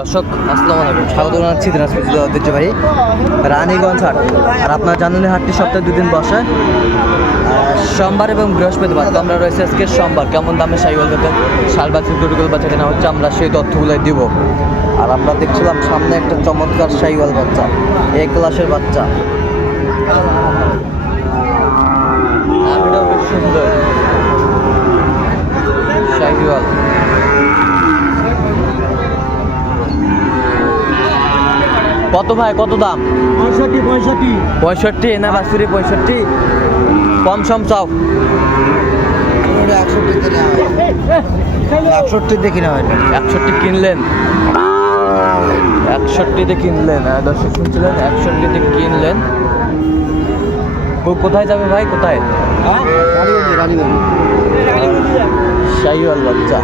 দর্শক, আসসালামু আলাইকুম। স্বাগত জানাচ্ছি দিনাজপুর জেলা ঐতিহ্যবাহী রানীগঞ্জ হাট। আর আপনার জানেন হাটটি সপ্তাহে দুদিন বসে। সোমবার এবং বৃহস্পতিবার তো আমরা রয়েছে আজকে সোমবার। কেমন দামে সাইকেল থেকে শাল বাচ্চা দুটোগুলো বাচ্চা কেনা হচ্ছে, আমরা সেই তথ্যগুলোই দিব। আর আমরা দেখছিলাম সামনে একটা চমৎকার সাইওয়াল বাচ্চা, এ ক্লাসের বাচ্চা। সুন্দর। সাইওয়াল। কত ভাই কত দাম? পঁয়ষট্টি পঁয়ষট্টি। পঁয়ষট্টি না বাসুরি পঁয়ষট্টি? কম সম চাও। একষট্টি দেখি না একষট্টি কিনলেন? একষট্টিতে কিনলেন হ্যাঁ, দর্শক শুনছিলেন একষট্টিতে কিনলেন। কোথায় যাবে ভাই কোথায়? শাহিওয়াল বাচ্চা।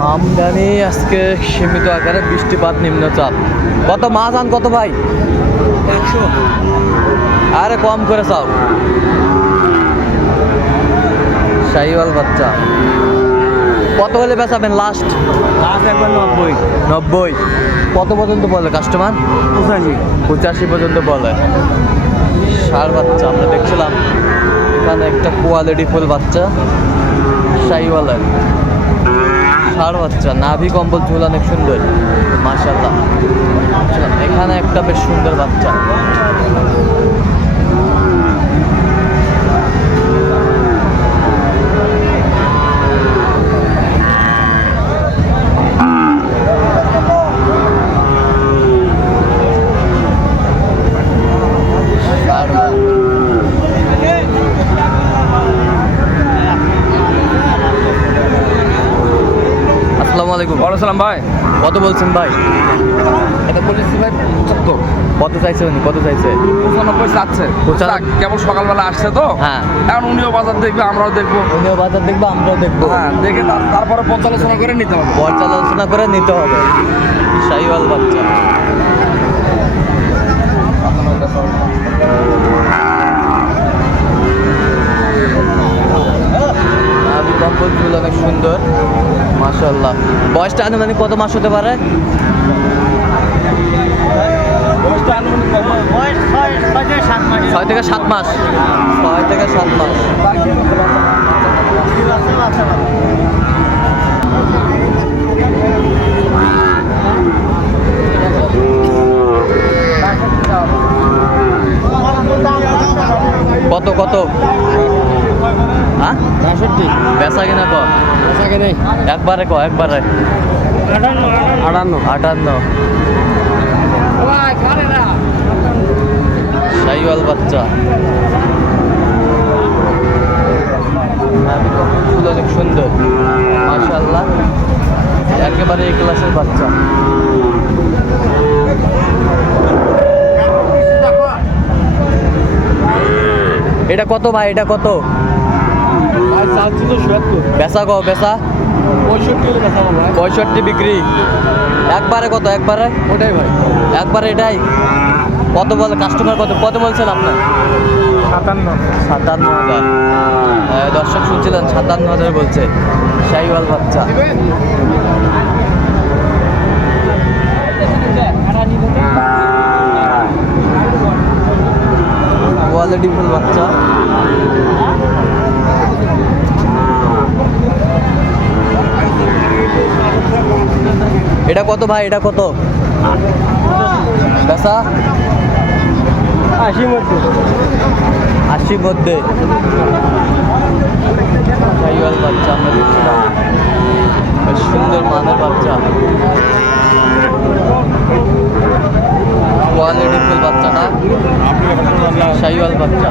আমদানি আজকে সীমিত আকারে বৃষ্টিপাত নিম্নচাপ। কত মাছ আন কত ভাই? একশো। আরে কম করে চাও। শাহিওয়াল বাচ্চা। কত হলে বেচাবেন লাস্ট লাস্ট একবার নব্বই। নব্বই। কত পর্যন্ত বলে কাস্টমার পঁচাশি। পঁচাশি পর্যন্ত বলে। ষাঁড় বাচ্চা, আমরা দেখছিলাম এখানে একটা কোয়ালিটি ফুল বাচ্চা, শাহিওয়ালার। ষাঁড় বাচ্চা, নাভি কম্বল ঝুল অনেক সুন্দর মাসাল্লাহ এখানে একটা বেশ সুন্দর বাচ্চা ষাঁড় আসসালামু ওয়ালাইকুম ভাই। কত বলছেন ভাই? এটা বলেছি ভাই পঁচাত্তর। কত চাইছে উনি? কত চাইছে? পঁচানব্বই চাচ্ছে। কেবল সকালবেলা আসছে তো? হ্যাঁ। এখন উনিও বাজার দেখবে আমরাও দেখব। উনিও বাজার দেখব আমরাও দেখব। হ্যাঁ দেখে তারপরে পর্যালোচনা করে নিতে হবে। পর্যালোচনা করে নিতে হবে। শাহিওয়াল বাচ্চা নাভি কম্বলগুলো অনেক সুন্দর মাশাল্লাহ বয়সটা আনুমানিক কত মাস হতে পারে? ছয় থেকে সাত মাস। ছয় থেকে সাত মাস। কত কত? হ্যাঁ? বেচা কিনা ক নেই? একবারে ক একবারে। আটান্ন। আটান্ন। শাহিওয়াল বাচ্চা। কম্বলগুলো অনেক সুন্দর। মাশাল্লাহ একেবারে এই ক্লাসের বাচ্চা। এটা কত ভাই? এটা কত আর চাচ্ছি তো সত্তর বেচা কো বেচা? পঁয়ষট্টি বিক্রি। একবারে কত একবারে? ওটাই ভাই। একবারে এটাই? কত বলে কাস্টমার কত? কত বলছেন আপনার সাতান্ন। সাতান্ন হাজার। দর্শক শুনছিলেন সাতান্ন হাজার বলছে। শাহিওয়াল বাচ্চা কোয়ালিটি ফুল বাচ্চা এটা কত ভাই? এটা কত? বেসা আশির মধ্যে। আশির মধ্যে। বাচ্চা আমরা দেখছিলাম সুন্দর মানের বাচ্চা। কোয়ালিটি ফুল বাচ্চাটা। শাহিওয়াল বাচ্চা।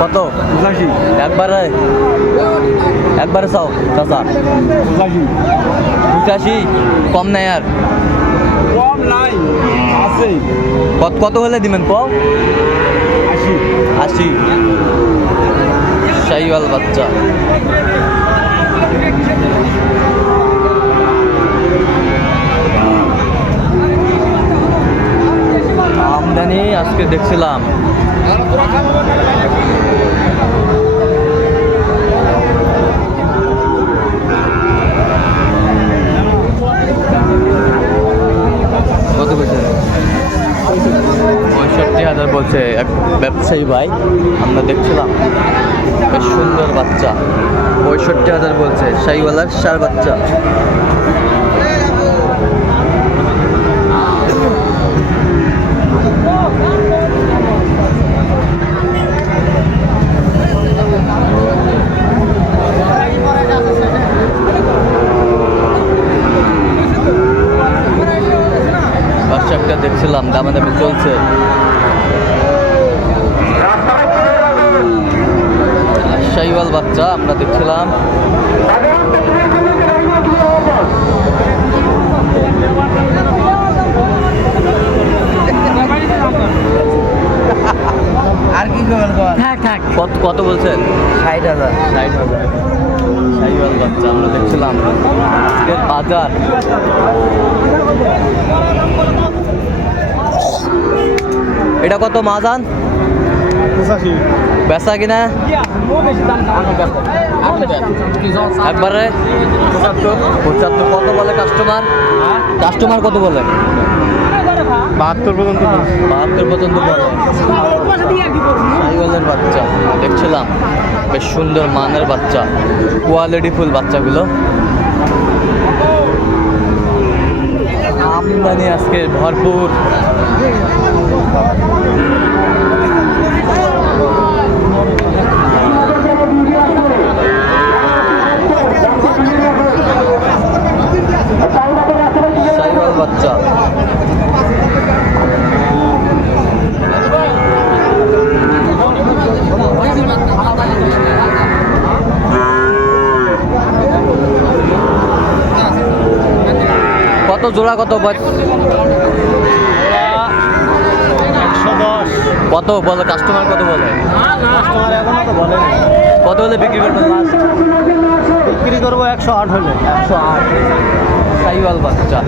কত? পঁচাশি একবারে? একবারে চাও চাচা? পঁচাশি পঁচাশি কম নাই আর? কম নাই আছে। কত কত হলে দিবেন কম? আশি। আশি। শাহিওয়াল বাচ্চা। আমদানি আজকে দেখছিলাম কত বলছেন বলছে এক ব্যবসায়ী ভাই, আমরা দেখছিলাম। বেশ সুন্দর বাচ্চা। পঁয়ষট্টি হাজার বলছে সাইওয়ালার সার বাচ্চা পাশে একটা দেখছিলাম দামাদামি চলছে বাচ্চা আমরা দেখছিলাম। আর কি কত কত বলছেন? ষাট হাজার। ষাট হাজার। বাচ্চা আমরা দেখছিলাম। আজকের বাজার। এটা কত মাজান পঁচাশি। বেচা কিনা? একবারে? পঁচাত্তর। কত বলে কাস্টমার কাস্টমার কত বলে? বাহাত্তর পর্যন্ত বাহাত্তর পর্যন্ত সাইওয়ালের বাচ্চা দেখছিলাম। বেশ সুন্দর মানের বাচ্চা। কোয়ালিটি ফুল বাচ্চাগুলো। আমদানি আজকে ভরপুর সাইওয়াল বাচ্চা কত জোড়া কত বাচ- একশো দশ কত বলে? কাস্টমার কত বলে? কাস্টমার এখনও তো বলেন কত হলে বিক্রি করবেন? লাস্ট বিক্রি করব একশো আট হলে। একশো আট। সাইওয়াল বাচ্চা।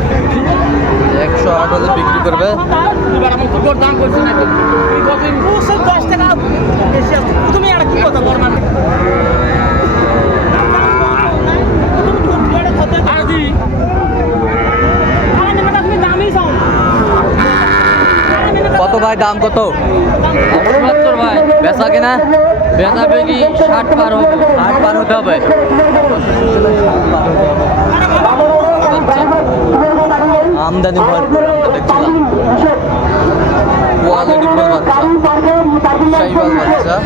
একশো আট হলে বিক্রি করবে। তুমি আর কি কথা বল মানে কত ভাই? দাম কত? সত্তর ভাই। বেচা কিনা? বেচা বেগি ষাট পার হবে। ষাট পার হতে হবে? আমদানি ভরপুর আমরা দেখছিলাম। কোয়ালিটি বাচ্চা বাচ্চা